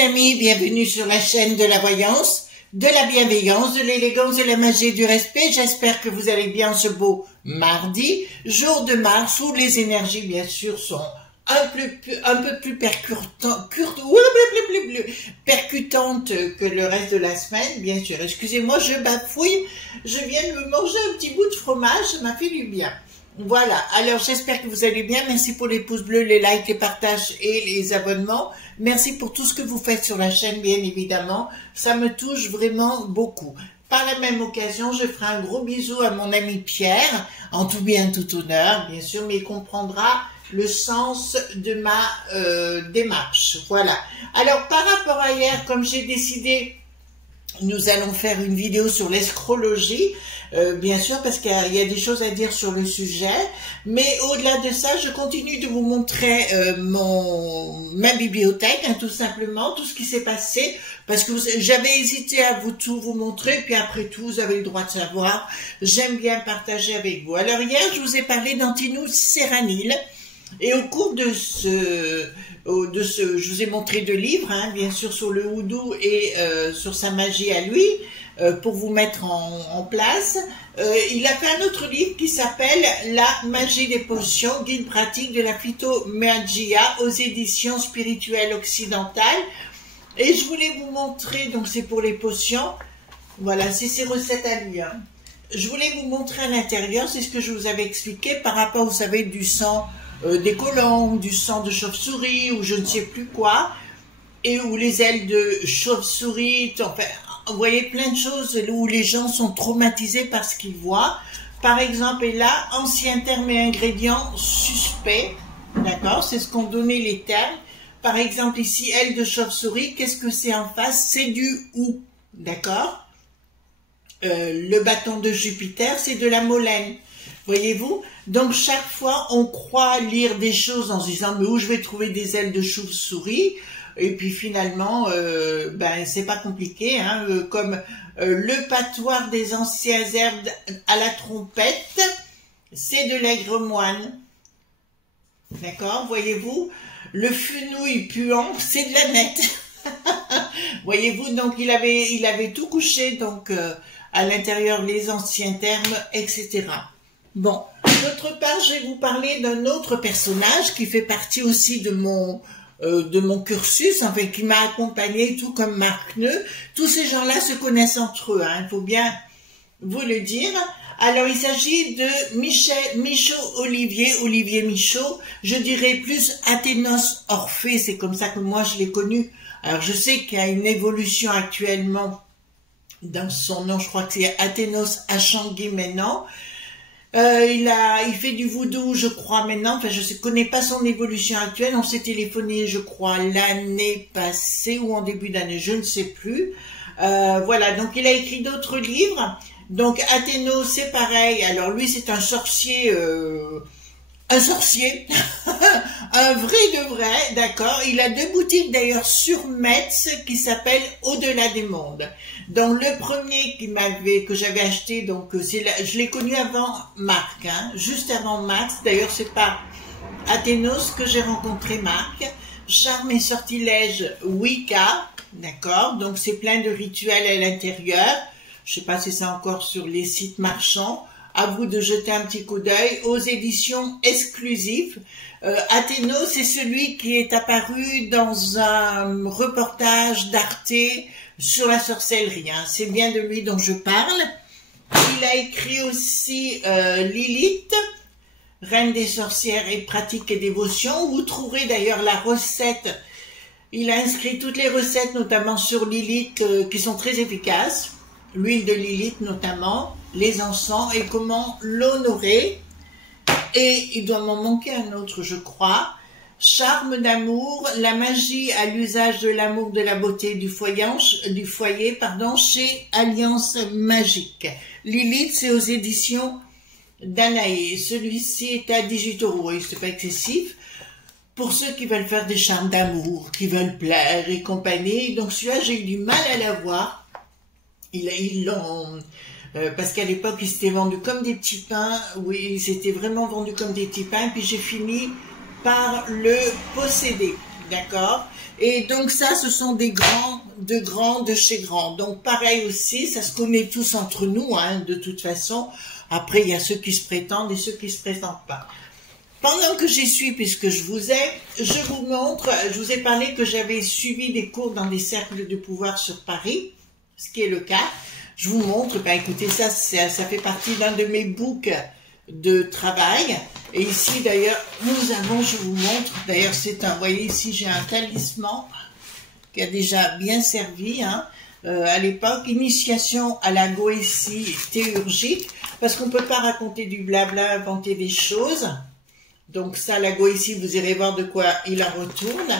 les amis, bienvenue sur la chaîne de la voyance, de la bienveillance, de l'élégance, de la magie et du respect. J'espère que vous allez bien ce beau mardi, jour de mars, où les énergies bien sûr sont un peu plus percutantes que le reste de la semaine, bien sûr. Excusez-moi, je bafouille, je viens de me manger un petit bout de fromage, ça m'a fait du bien. Voilà, alors j'espère que vous allez bien. Merci pour les pouces bleus, les likes, les partages et les abonnements. Merci pour tout ce que vous faites sur la chaîne, bien évidemment. Ça me touche vraiment beaucoup. Par la même occasion, je ferai un gros bisou à mon ami Pierre, en tout bien, tout honneur, bien sûr, mais il comprendra le sens de ma démarche. Voilà. Alors, par rapport à hier, comme j'ai décidé, nous allons faire une vidéo sur l'escrologie, bien sûr, parce qu'il y a des choses à dire sur le sujet. Mais au-delà de ça, je continue de vous montrer ma bibliothèque, hein, tout simplement, tout ce qui s'est passé, parce que j'avais hésité à tout vous montrer, puis après tout, vous avez le droit de savoir. J'aime bien partager avec vous. Alors hier, je vous ai parlé d'Antinous Séranil, et au cours de je vous ai montré 2 livres, hein, bien sûr, sur le houdou et sur sa magie à lui, pour vous mettre en place. Il a fait un autre livre qui s'appelle La magie des potions, guide pratique de la phytomagia aux éditions spirituelles occidentales. Et je voulais vous montrer, donc c'est pour les potions, voilà, c'est ses recettes à lui. Hein. Je voulais vous montrer à l'intérieur, c'est ce que je vous avais expliqué par rapport, vous savez, du sang des colombes, du sang de chauve-souris ou je ne sais plus quoi, et où les ailes de chauve-souris, enfin, vous voyez plein de choses où les gens sont traumatisés par ce qu'ils voient. Par exemple, et là, anciens termes et ingrédients suspects, d'accord, c'est ce qu'ont donné les termes. Par exemple, ici, aile de chauve-souris, qu'est-ce que c'est en face? C'est du hou, d'accord. Le bâton de Jupiter, c'est de la molène. Voyez-vous? Donc, chaque fois, on croit lire des choses en se disant, mais où je vais trouver des ailes de chauve-souris? Et puis, finalement, ben, c'est pas compliqué, hein, comme le patoir des anciens herbes à la trompette, c'est de l'aigre moine. D'accord? Voyez-vous? Le fenouil puant, c'est de la nette. Voyez-vous? Donc, il avait tout couché, donc, à l'intérieur, les anciens termes, etc. Bon, d'autre part, je vais vous parler d'un autre personnage qui fait partie aussi de mon cursus, enfin, qui m'a accompagné, tout comme Marc Neu. Tous ces gens-là se connaissent entre eux, hein, il faut bien vous le dire. Alors, il s'agit de Olivier Michaud, je dirais plus Athénos Orphée, c'est comme ça que moi je l'ai connu. Alors, je sais qu'il y a une évolution actuellement dans son nom, je crois que c'est Athénos Achangui maintenant. Il fait du voodoo, je crois, maintenant. Enfin, je ne connais pas son évolution actuelle. On s'est téléphoné, je crois, l'année passée ou en début d'année, je ne sais plus. Voilà, donc il a écrit d'autres livres. Donc, Athénos, c'est pareil. Alors, lui, c'est un sorcier, un vrai de vrai, d'accord. Il a 2 boutiques, d'ailleurs, sur Metz, qui s'appellent Au-delà des mondes. Donc, le premier que j'avais acheté, donc, je l'ai connu avant Marc, hein, juste avant Max. D'ailleurs, c'est pas Athénos que j'ai rencontré Marc. Charme et sortilège Wicca, d'accord. Donc, c'est plein de rituels à l'intérieur. Je sais pas si c'est encore sur les sites marchands. À vous de jeter un petit coup d'œil aux éditions exclusives. Athénos, c'est celui qui est apparu dans un reportage d'Arte sur la sorcellerie. Hein. C'est bien de lui dont je parle. Il a écrit aussi Lilith, reine des sorcières et pratiques et dévotions. Vous trouverez d'ailleurs la recette. Il a inscrit toutes les recettes, notamment sur Lilith, qui sont très efficaces. L'huile de Lilith notamment, les encens et comment l'honorer. Et il doit m'en manquer un autre, je crois. Charme d'amour, la magie à l'usage de l'amour, de la beauté du foyer, chez Alliance Magique. Lilith, c'est aux éditions Danaé. Celui-ci est à 18 €, et c'est pas excessif. Pour ceux qui veulent faire des charmes d'amour, qui veulent plaire et compagnie. Donc celui-là, j'ai eu du mal à l'avoir. Ils l'ont... parce qu'à l'époque, ils s'étaient vendus comme des petits pains. Oui, ils s'étaient vraiment vendus comme des petits pains. Puis j'ai fini par le posséder. d'accord? Et donc ça, ce sont des grands de chez grands. Donc pareil aussi, ça se connaît tous entre nous, hein, de toute façon. Après, il y a ceux qui se prétendent et ceux qui se prétendent pas. Pendant que j'y suis, puisque je vous ai, je vous montre, je vous ai parlé que j'avais suivi des cours dans des cercles de pouvoir sur Paris, ce qui est le cas. Je vous montre, ben écoutez, ça fait partie d'un de mes books de travail. Et ici, d'ailleurs, je vous montre, d'ailleurs, vous voyez ici, j'ai un talisman qui a déjà bien servi, hein. À l'époque, initiation à la goétie théurgique, parce qu'on ne peut pas raconter du blabla, inventer des choses. Donc ça, la goétie, vous irez voir de quoi il en retourne.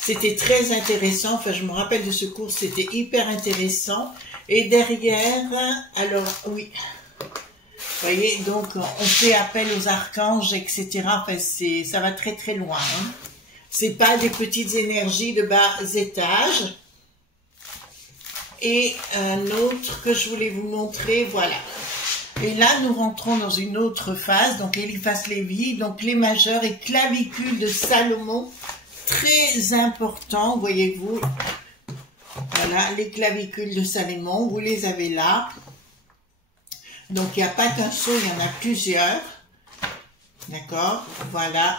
C'était très intéressant, enfin je me rappelle de ce cours, c'était hyper intéressant. Et derrière, alors oui, vous voyez, donc on fait appel aux archanges, etc. Enfin, ça va très très loin. Hein. C'est pas des petites énergies de bas étages. Et un autre que je voulais vous montrer, voilà. Et là, nous rentrons dans une autre phase, donc Eliphas Lévi, donc les majeurs et clavicules de Salomon, très important, voyez-vous. Voilà, les clavicules de Salomon, vous les avez là. Donc, il n'y a pas qu'un seul, il y en a plusieurs. D'accord, voilà.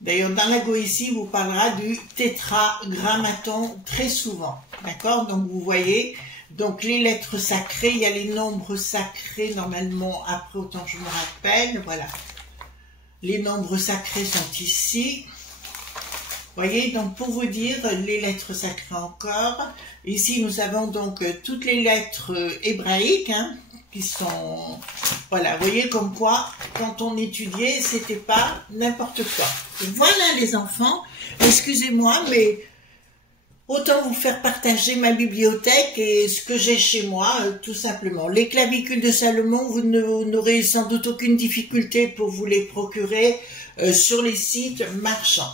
D'ailleurs, dans la goétie, vous parlera du tétragrammaton très souvent. D'accord, donc vous voyez... Donc les lettres sacrées, il y a les nombres sacrés normalement, après autant que je me rappelle, voilà. Les nombres sacrés sont ici. Vous voyez, donc pour vous dire, les lettres sacrées encore. Ici nous avons donc toutes les lettres hébraïques, hein, qui sont... Voilà, vous voyez comme quoi, quand on étudiait, c'était pas n'importe quoi. Voilà les enfants, excusez-moi, mais... Autant vous faire partager ma bibliothèque et ce que j'ai chez moi, tout simplement. Les clavicules de Salomon, vous n'aurez sans doute aucune difficulté pour vous les procurer sur les sites marchands.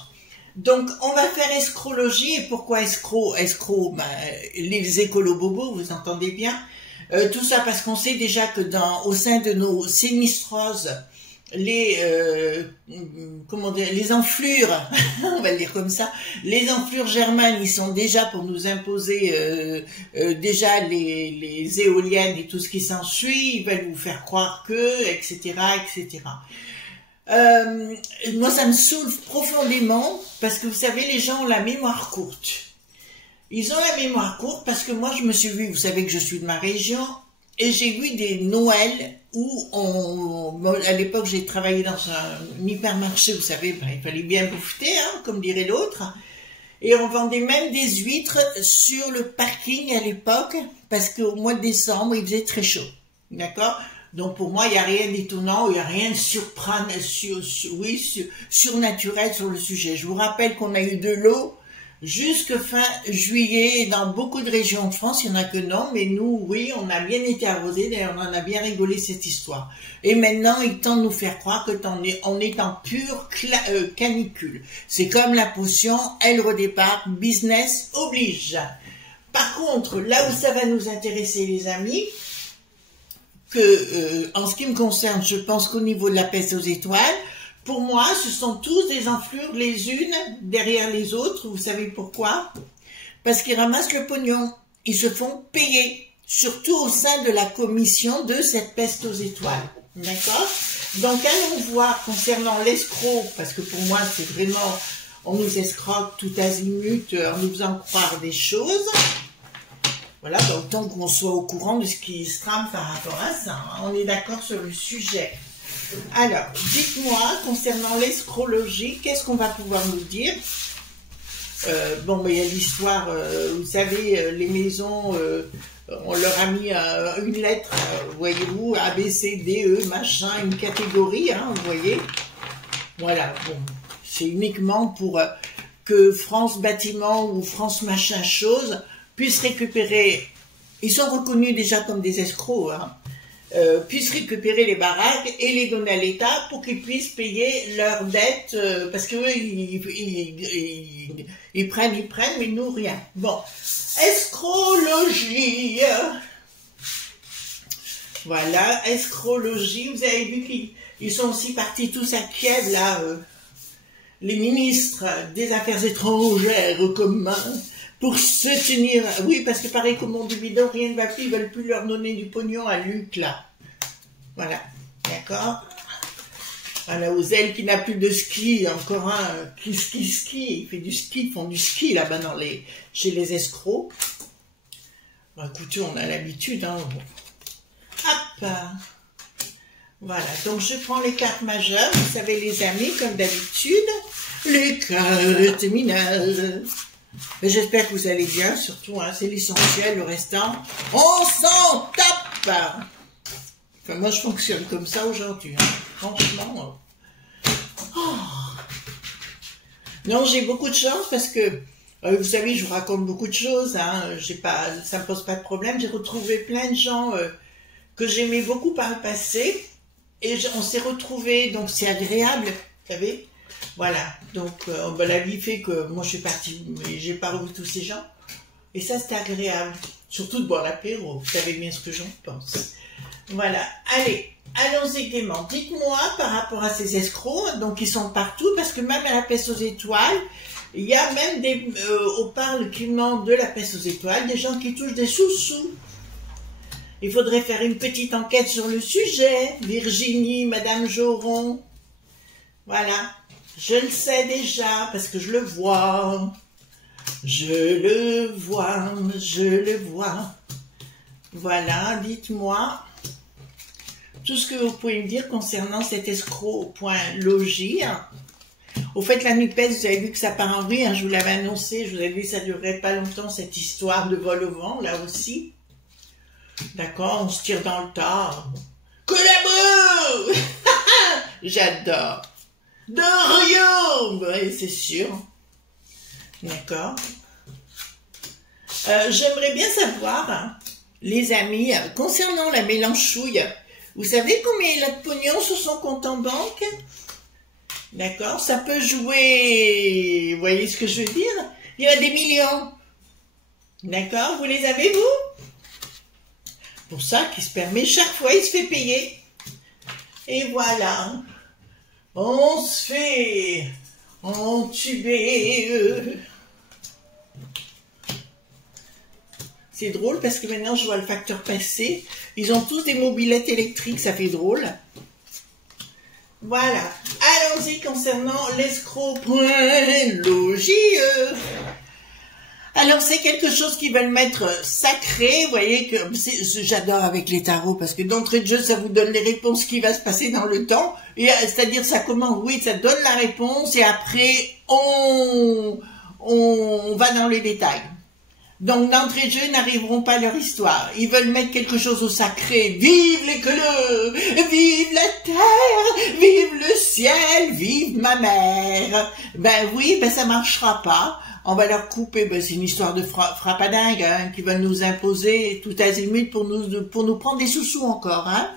Donc, on va faire escrologie. Et pourquoi escro? Escro, ben, les écolo-bobos, vous entendez bien. Tout ça parce qu'on sait déjà que au sein de nos sénistroses, comment dire, les enflures, on va le dire comme ça, les enflures germanes, ils sont déjà pour nous imposer déjà les éoliennes et tout ce qui s'ensuit, ils veulent vous faire croire que, etc., etc. Moi, ça me saoule profondément parce que vous savez, les gens ont la mémoire courte. Ils ont la mémoire courte parce que moi, je me suis vue, vous savez que je suis de ma région, et j'ai vu des Noëls où à l'époque j'ai travaillé dans un hypermarché, vous savez, ben, il fallait bien bouffer, hein, comme dirait l'autre, et on vendait même des huîtres sur le parking à l'époque, parce qu'au mois de décembre il faisait très chaud, d'accord? Donc pour moi il n'y a rien d'étonnant, il n'y a rien de surnaturel sur le sujet. Je vous rappelle qu'on a eu de l'eau jusque fin juillet, dans beaucoup de régions de France, il n'y en a que non, mais nous, oui, on a bien été arrosés, d'ailleurs on en a bien rigolé cette histoire. Et maintenant, il tente de nous faire croire on est en pure canicule. C'est comme la potion, elle redépart, business oblige. Par contre, là où ça va nous intéresser les amis, en ce qui me concerne, je pense qu'au niveau de la peste aux étoiles, pour moi, ce sont tous des enflures les unes derrière les autres. Vous savez pourquoi? Parce qu'ils ramassent le pognon. Ils se font payer, surtout au sein de la commission de cette peste aux étoiles. D'accord? Donc, allons voir concernant l'escroc, parce que pour moi, c'est vraiment, on nous escroque tout azimut en nous faisant croire des choses. Voilà, donc tant qu'on soit au courant de ce qui se trame par rapport à ça. Hein. On est d'accord sur le sujet. Alors, dites-moi, concernant l'escrologie, qu'est-ce qu'on va pouvoir nous dire? Bon, ben, il y a l'histoire, vous savez, les maisons, on leur a mis une lettre, voyez-vous, A, B, C, D, E, machin, une catégorie, hein, vous voyez. Voilà, bon, c'est uniquement pour que France Bâtiment ou France Machin Chose puissent récupérer, ils sont reconnus déjà comme des escrocs, hein, puissent récupérer les baraques et les donner à l'État pour qu'ils puissent payer leurs dettes, parce qu'eux, ils prennent, mais nous, rien. Bon, escrologie. Voilà, escrologie. Vous avez vu qu'ils sont aussi partis tous à Kiev, là, les ministres des Affaires étrangères communs pour se tenir... Oui, parce que pareil comme on du bidon, rien ne va plus, ils veulent plus leur donner du pognon à Luc, là. Voilà, d'accord. Voilà, Ozel qui n'a plus de ski, encore un qui ski, il fait du ski, ils font du ski là-bas chez les escrocs. Bon, écoutez, on a l'habitude, hein. Hop. Voilà, donc je prends les cartes majeures, vous savez les amis, comme d'habitude, les cartes mineures. J'espère que vous allez bien, surtout, hein, c'est l'essentiel, le restant, on s'en tape. Enfin, moi je fonctionne comme ça aujourd'hui, hein. Franchement. Oh. Non, j'ai beaucoup de chance parce que, vous savez, je vous raconte beaucoup de choses, hein, ça me pose pas de problème, j'ai retrouvé plein de gens que j'aimais beaucoup par le passé, et on s'est retrouvés, donc c'est agréable, vous savez. Voilà, donc la vie fait que moi je suis partie, mais j'ai pas revu tous ces gens, et ça c'est agréable, surtout de boire l'apéro, vous savez bien ce que j'en pense. Voilà, allez, allons-y gaiement. Dites-moi par rapport à ces escrocs, donc ils sont partout, parce que même à la peste aux étoiles, il y a même on parle qui demandent de la peste aux étoiles, des gens qui touchent des sous-sous. Il faudrait faire une petite enquête sur le sujet, Virginie, Madame Joron. Voilà, je le sais déjà, parce que je le vois. Je le vois, je le vois. Voilà, dites-moi tout ce que vous pouvez me dire concernant cet escroc au point logis. Au fait, la NUPES, vous avez vu que ça part en vrille, hein, je vous l'avais annoncé, je vous avais dit que ça ne durerait pas longtemps, cette histoire de vol au vent, là aussi. D'accord, on se tire dans le tas. Collabo. J'adore. De rien, oui, c'est sûr. D'accord. J'aimerais bien savoir, hein, les amis, concernant la mélanchouille, vous savez combien il a de pognon sur son compte en banque? D'accord, ça peut jouer, vous voyez ce que je veux dire? Il y a des millions. D'accord, vous les avez, vous? Pour ça qu'il se permet, chaque fois, il se fait payer. Et voilà. On se fait entuber. C'est drôle parce que maintenant, je vois le facteur passer. Ils ont tous des mobylettes électriques, ça fait drôle. Voilà. Allons-y concernant l'escroc point logis. Alors, c'est quelque chose qu'ils veulent mettre sacré. Vous voyez que j'adore avec les tarots parce que d'entrée de jeu, ça vous donne les réponses qui va se passer dans le temps. C'est-à-dire, ça commence, oui, ça donne la réponse et après, on va dans les détails. Donc, d'entrée de jeu, n'arriveront pas à leur histoire. Ils veulent mettre quelque chose au sacré. Vive les couleurs, vive la terre, vive le ciel, vive ma mère. Ben oui, ben ça marchera pas. On va leur couper, ben c'est une histoire de frappadingue, hein, qui va nous imposer tout azimut pour nous prendre des sous-sous encore, hein.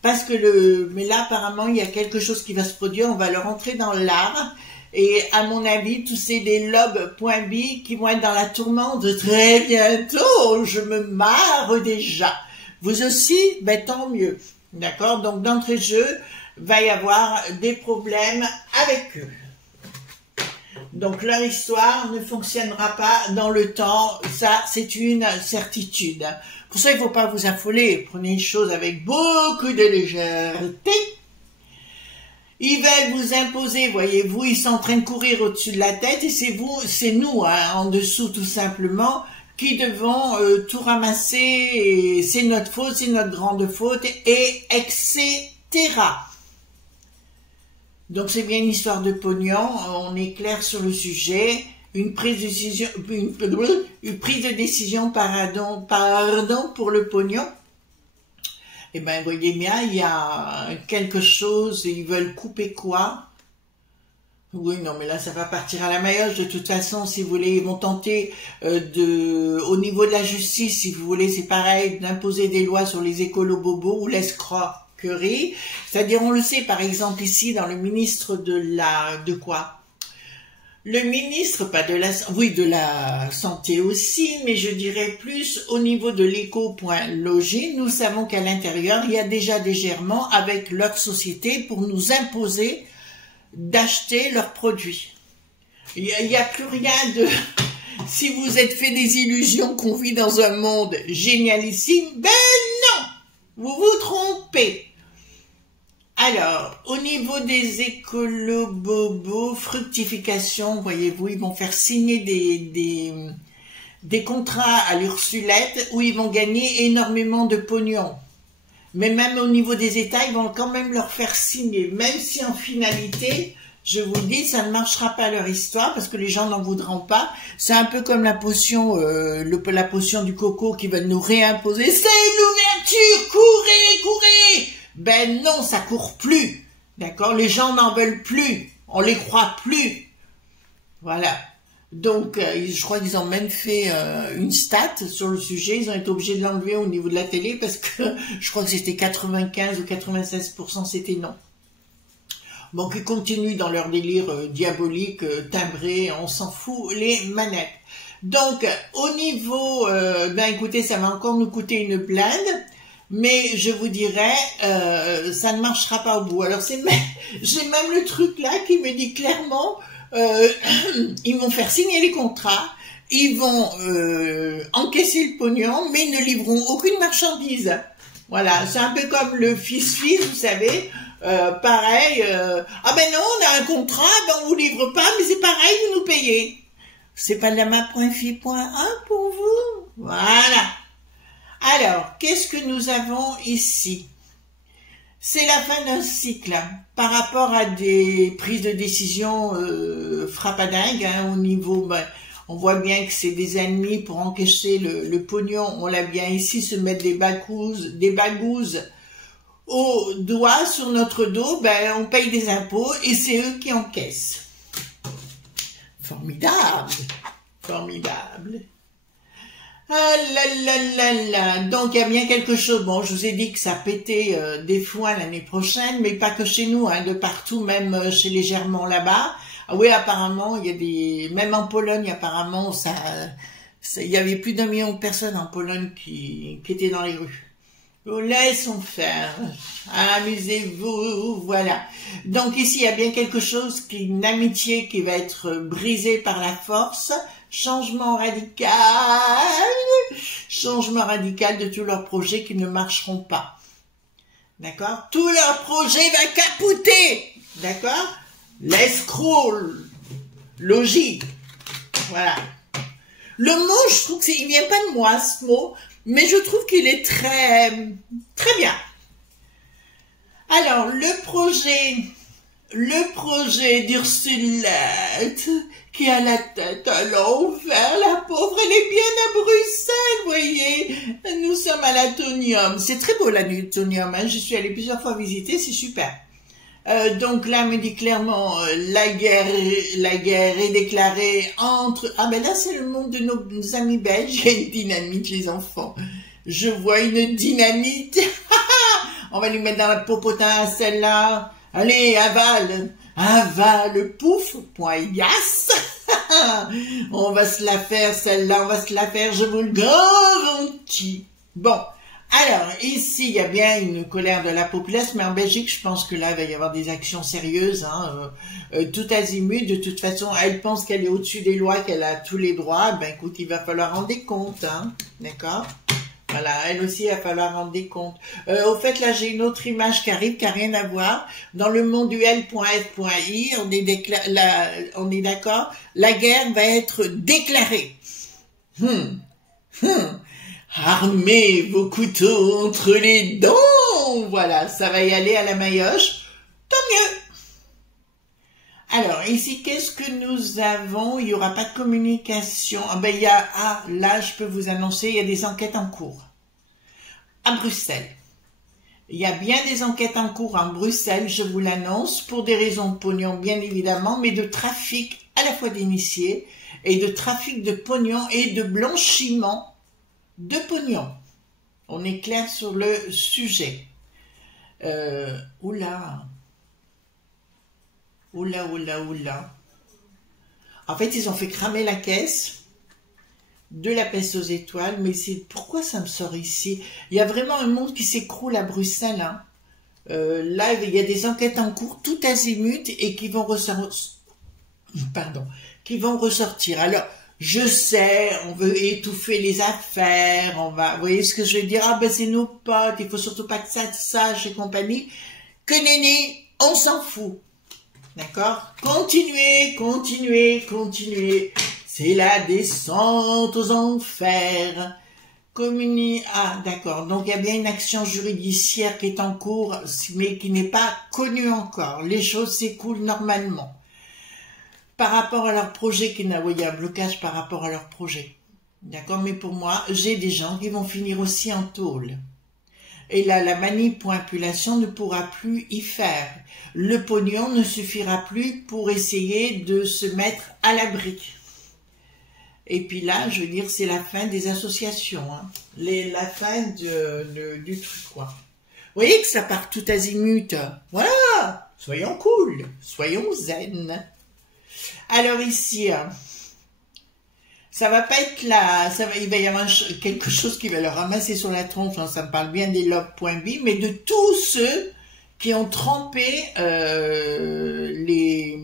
Parce que mais là, apparemment, il y a quelque chose qui va se produire, on va leur entrer dans l'art. Et à mon avis, tous ces des lobes.b qui vont être dans la tourmente de très bientôt. Je me marre déjà. Vous aussi, ben tant mieux. D'accord? Donc d'entrée de jeu, va y avoir des problèmes avec eux. Donc leur histoire ne fonctionnera pas dans le temps. Ça, c'est une certitude. Pour ça, il ne faut pas vous affoler. Prenez les choses avec beaucoup de légèreté. Ils veulent vous imposer, voyez-vous, ils sont en train de courir au-dessus de la tête et c'est nous, hein, en dessous tout simplement, qui devons tout ramasser, c'est notre faute, c'est notre grande faute, et etc. Donc c'est bien une histoire de pognon, on est clair sur le sujet, une prise de décision, pardon, pour le pognon. Eh bien, vous voyez bien, il y a quelque chose, ils veulent couper quoi? Oui, non, mais là, ça va partir à la maillotche. De toute façon, si vous voulez, ils vont tenter au niveau de la justice, si vous voulez, c'est pareil, d'imposer des lois sur les écolos-bobos ou l'escroquerie. C'est-à-dire, on le sait, par exemple, ici, dans le ministre de quoi? Le ministre, pas de la, oui, de la santé aussi, mais je dirais plus au niveau de l'éco.logis, nous savons qu'à l'intérieur, il y a déjà des germents avec leur société pour nous imposer d'acheter leurs produits. Il n'y a plus rien de... Si vous êtes fait des illusions qu'on vit dans un monde génialissime, ben non, vous vous trompez. Alors, au niveau des écolo-bobos, fructification, voyez-vous, ils vont faire signer des contrats à l'Ursulette où ils vont gagner énormément de pognon. Mais même au niveau des États, ils vont quand même leur faire signer, même si en finalité... Je vous dis, ça ne marchera pas leur histoire parce que les gens n'en voudront pas. C'est un peu comme la potion du coco qui va nous réimposer. C'est l'ouverture, courez, courez. Ben non, ça court plus. D'accord? Les gens n'en veulent plus. On les croit plus. Voilà. Donc, je crois qu'ils ont même fait une stat sur le sujet. Ils ont été obligés de l'enlever au niveau de la télé parce que je crois que c'était 95 ou 96%, c'était non. Bon, qui continuent dans leur délire diabolique, timbré, on s'en fout, les manettes. Donc, au niveau, ben écoutez, ça va encore nous coûter une blinde, mais je vous dirais, ça ne marchera pas au bout. Alors, j'ai même le truc là qui me dit clairement, ils vont faire signer les contrats, ils vont encaisser le pognon, mais ils ne livreront aucune marchandise. Voilà, c'est un peu comme le fils-fils, vous savez. Pareil, ah ben non, on a un contrat, ben on vous livre pas, mais c'est pareil, vous nous payez. C'est pas de la map.fi.1 pour vous? Voilà. Alors, qu'est-ce que nous avons ici? C'est la fin d'un cycle, hein, par rapport à des prises de décision frappadingues, hein, au niveau... Ben, on voit bien que c'est des ennemis pour encaisser le pognon. On l'a bien ici, se mettre des bagouses au doigt sur notre dos, ben on paye des impôts et c'est eux qui encaissent. Formidable, formidable. Ah là là là là. Donc il y a bien quelque chose. Bon, je vous ai dit que ça pétait des foins l'année prochaine, mais pas que chez nous, hein, de partout, même chez les Germans là-bas. Ah oui, apparemment, il y a des, même en Pologne, apparemment, il y avait plus d'1 million de personnes en Pologne qui étaient dans les rues. Laissons faire, amusez-vous, voilà. Donc ici, il y a bien quelque chose, une amitié qui va être brisée par la force, changement radical de tous leurs projets qui ne marcheront pas. D'accord? Tout leur projet va capoter, d'accord? L'escroc, logique, voilà. Le mot, je trouve qu'il vient pas de moi, ce mot, mais je trouve qu'il est très bien. Alors, le projet d'Ursulette, qui a la tête à l'envers, la pauvre, elle est bien à Bruxelles, voyez. Nous sommes à l'Atonium. C'est très beau, l'Atonium, hein. Je suis allée plusieurs fois visiter, c'est super. Donc là, me dit clairement, la guerre est déclarée entre... Ah ben là, c'est le monde de nos amis belges. Il y a une dynamite, les enfants. Je vois une dynamite. On va lui mettre dans la popotin, celle-là. Allez, avale, pouf, point yasse. On va se la faire, celle-là, on va se la faire, je vous le garantis. Bon. Alors, ici, il y a bien une colère de la populace, mais en Belgique, je pense que là, il va y avoir des actions sérieuses, hein, tout azimut. De toute façon, elle pense qu'elle est au-dessus des lois, qu'elle a tous les droits. Ben, écoute, il va falloir rendre des comptes, hein, d'accord? Voilà, elle aussi, il va falloir rendre des comptes. Au fait, là, j'ai une autre image qui arrive, qui n'a rien à voir. Dans le monduel.f.i, on est d'accord, la guerre va être déclarée. Armez vos couteaux entre les dents. Voilà, ça va y aller à la maillotche. Tant mieux. Alors, ici, qu'est-ce que nous avons? Il n'y aura pas de communication. Ah ben, là, je peux vous annoncer, il y a des enquêtes en cours. À Bruxelles. Il y a bien des enquêtes en cours à Bruxelles, je vous l'annonce, pour des raisons de pognon, bien évidemment, mais de trafic à la fois d'initiés et de trafic de pognon et de blanchiment de pognon. On est clair sur le sujet. Oula. En fait, ils ont fait cramer la caisse de la peste aux étoiles, mais pourquoi ça me sort ici? Il y a vraiment un monde qui s'écroule à Bruxelles, hein. Là, il y a des enquêtes en cours tout azimut et qui vont ressortir. Alors, je sais, on veut étouffer les affaires, on va, vous voyez ce que je veux dire? Ah ben c'est nos potes, il faut surtout pas que ça sache et compagnie. Que nenni, on s'en fout. D'accord? Continuez, continuez, continuez. C'est la descente aux enfers. Ah, d'accord. Donc, il y a bien une action judiciaire qui est en cours, mais qui n'est pas connue encore. Les choses s'écoulent normalement. Par rapport à leur projet, il y a un blocage par rapport à leur projet. D'accord? Mais pour moi, j'ai des gens qui vont finir aussi en tôle. Et là, la manipulation ne pourra plus y faire. Le pognon ne suffira plus pour essayer de se mettre à l'abri. Et puis là, je veux dire, c'est la fin des associations, hein. La fin du truc, quoi. Vous voyez que ça part tout azimut. Voilà, soyons cool, soyons zen. Alors ici, ça va pas être là, il va y avoir quelque chose qui va leur ramasser sur la tronche, hein, ça me parle bien des lobes.b, mais de tous ceux qui ont trempé les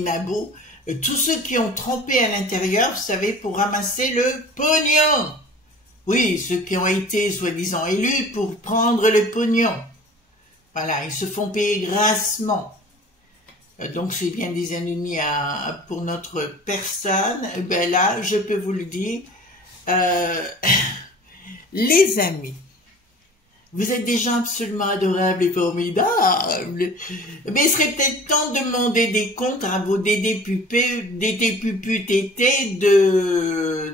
nabots, tous ceux qui ont trempé à l'intérieur, vous savez, pour ramasser le pognon. Oui, ceux qui ont été soi-disant élus pour prendre le pognon. Voilà, ils se font payer grassement. Donc c'est bien des ennemis pour notre personne. Ben là, je peux vous le dire, les amis, vous êtes des gens absolument adorables et formidables. Mais il serait peut-être temps de demander des comptes à vos DDPUPTT de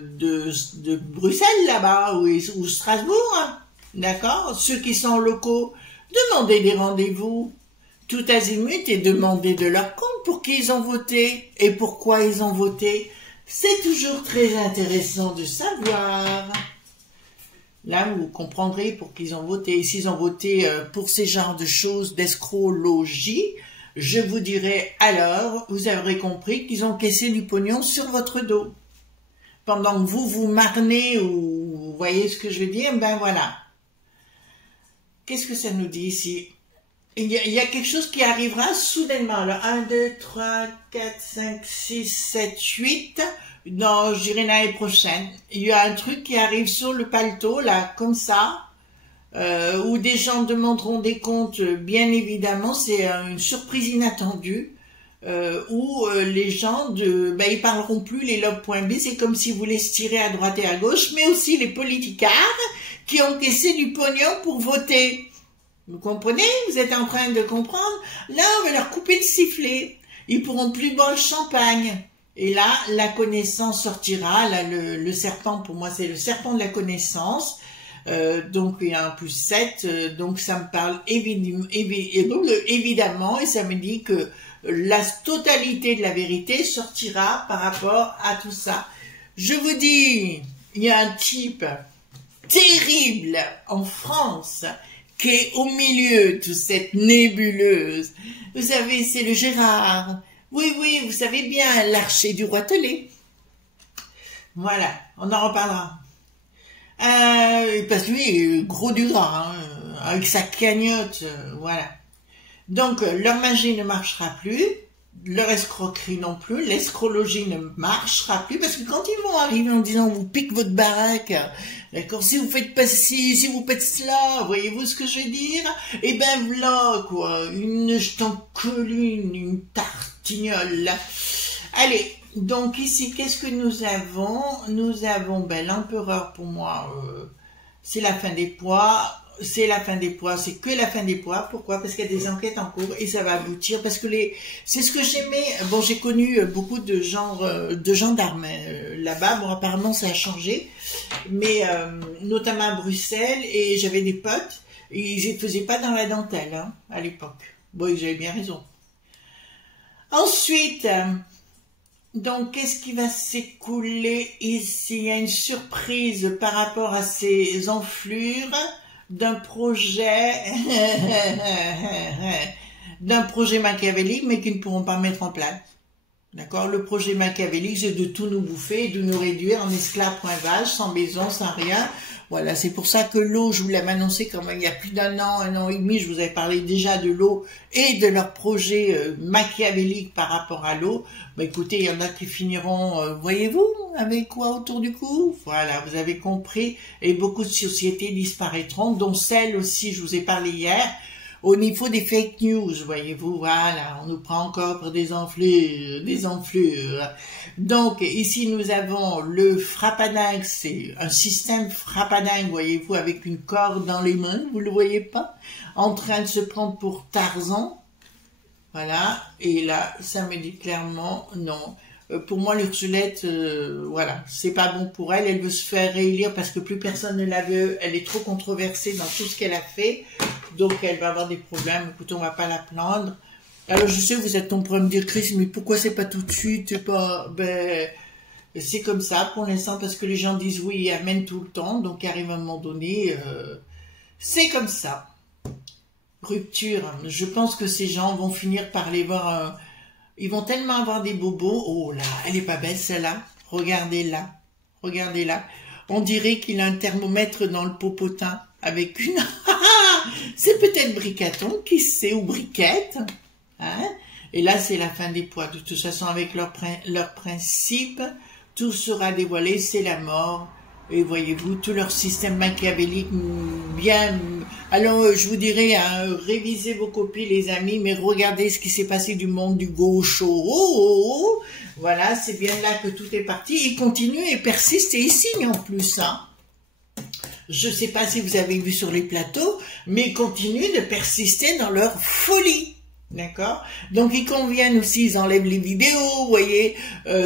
Bruxelles là-bas ou Strasbourg. Hein. D'accord? Ceux qui sont locaux, demandez des rendez-vous tout azimut et demandez de leur compte pour qui ils ont voté et pourquoi ils ont voté. C'est toujours très intéressant de savoir. Là, vous comprendrez pour qui ils ont voté. Et s'ils ont voté pour ces genres de choses, d'escrologie, je vous dirai alors, vous aurez compris qu'ils ont caissé du pognon sur votre dos. Pendant que vous vous marnez ou vous voyez ce que je veux dire, ben voilà. Qu'est-ce que ça nous dit ici? Il y a quelque chose qui arrivera soudainement. Alors, 1, 2, 3, 4, 5, 6, 7, 8. Non, je dirais l'année prochaine. Il y a un truc qui arrive sur le paletot, là, comme ça, où des gens demanderont des comptes, bien évidemment. C'est une surprise inattendue, où les gens, ils parleront plus, les lobes.b. C'est comme si vous les tirez à droite et à gauche, mais aussi les politicards qui ont caissé du pognon pour voter. Vous comprenez? Vous êtes en train de comprendre? Là, on va leur couper le sifflet. Ils pourront plus boire le champagne. Et là, la connaissance sortira. Là, le serpent, pour moi, c'est le serpent de la connaissance. Donc, il y a un plus 7. Donc, ça me parle évidemment. Et ça me dit que la totalité de la vérité sortira par rapport à tout ça. Je vous dis, il y a un type terrible en France qui est au milieu de toute cette nébuleuse. Vous savez, c'est le Gérard. Oui, oui, vous savez bien, l'archer du roi Telé. Voilà, on en reparlera. Parce que lui, gros du gras, hein, avec sa cagnotte, voilà. Donc, leur magie ne marchera plus, leur escroquerie non plus, l'escrologie ne marchera plus, parce que quand ils vont arriver en disant, on vous pique votre baraque, d'accord, si vous faites pas ci, si vous faites cela, voyez-vous ce que je veux dire? Eh ben, voilà, quoi, je t'en colle une tartignole, là. Allez, donc ici, qu'est-ce que nous avons? Nous avons, ben, l'empereur, pour moi, c'est la fin des poids. C'est la fin des poids, c'est que la fin des poids. Pourquoi? Parce qu'il y a des enquêtes en cours et ça va aboutir. Parce que c'est ce que j'aimais. Bon, j'ai connu beaucoup de gendarmes là-bas. Bon, apparemment, ça a changé. Mais notamment à Bruxelles. Et j'avais des potes. Ils ne faisaient pas dans la dentelle hein, à l'époque. Bon, ils avaient bien raison. Ensuite, donc, qu'est-ce qui va s'écouler ici? Il y a une surprise par rapport à ces enflures d'un projet machiavélique, mais qu'ils ne pourront pas mettre en place. D'accord? Le projet machiavélique, c'est de tout nous bouffer, de nous réduire en esclaves point vache, sans maison, sans rien. Voilà, c'est pour ça que l'eau, je vous l'avais annoncé quand même il y a plus un an et demi, je vous avais parlé déjà de l'eau et de leur projet machiavélique par rapport à l'eau. Bah écoutez, il y en a qui finiront, voyez-vous, avec quoi autour du cou? Voilà, vous avez compris. Et beaucoup de sociétés disparaîtront, dont celle aussi, je vous ai parlé hier, au niveau des fake news, voyez-vous, voilà, on nous prend encore pour des enflures. Donc, ici, nous avons le frappadingue, c'est un système frappadingue, voyez-vous, avec une corde dans les mains, vous le voyez pas, en train de se prendre pour Tarzan. Voilà, et là, ça me dit clairement non. Pour moi, l'Ursulette, voilà, c'est pas bon pour elle. Elle veut se faire réélire parce que plus personne ne la veut. Elle est trop controversée dans tout ce qu'elle a fait. Donc, elle va avoir des problèmes. Écoutez, on va pas la plaindre. Alors, je sais que vous êtes en train de me dire, Chris, mais pourquoi c'est pas tout de suite? C'est pas, ben, c'est comme ça pour l'instant parce que les gens disent oui et amen tout le temps. Donc, arrive un moment donné, c'est comme ça. Rupture. Je pense que ces gens vont finir par les voir. Ils vont tellement avoir des bobos. Oh là, elle est pas belle celle-là. Regardez-la. Regardez-la. On dirait qu'il a un thermomètre dans le popotin avec une... C'est peut-être Bricaton, qui sait, ou Briquette. Hein? Et là, c'est la fin des poids. De toute façon, avec leur principe, tout sera dévoilé, c'est la mort. Et voyez-vous, tout leur système machiavélique bien... Alors, je vous dirais, hein, révisez vos copies, les amis, mais regardez ce qui s'est passé du monde du gaucho. Voilà, c'est bien là que tout est parti. Ils continuent et persistent et ils signent en plus. Hein. Je ne sais pas si vous avez vu sur les plateaux, mais ils continuent de persister dans leur folie. D'accord? Donc, ils conviennent aussi, ils enlèvent les vidéos, vous voyez,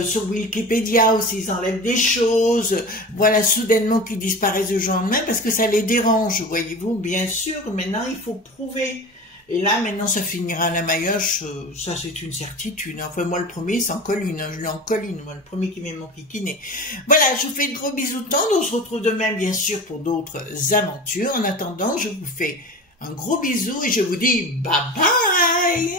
sur Wikipédia aussi, ils enlèvent des choses, voilà, soudainement qu'ils disparaissent du jour au lendemain parce que ça les dérange, voyez-vous, bien sûr, maintenant, il faut prouver. Et là, maintenant, ça finira à la maillotche, ça, c'est une certitude. Enfin, moi, le premier, c'est en colline, hein, je l'ai en colline, moi, le premier qui m'est mon kikiné. Voilà, je vous fais de gros bisous tendres, on se retrouve demain, bien sûr, pour d'autres aventures. En attendant, je vous fais un gros bisou et je vous dis bye bye.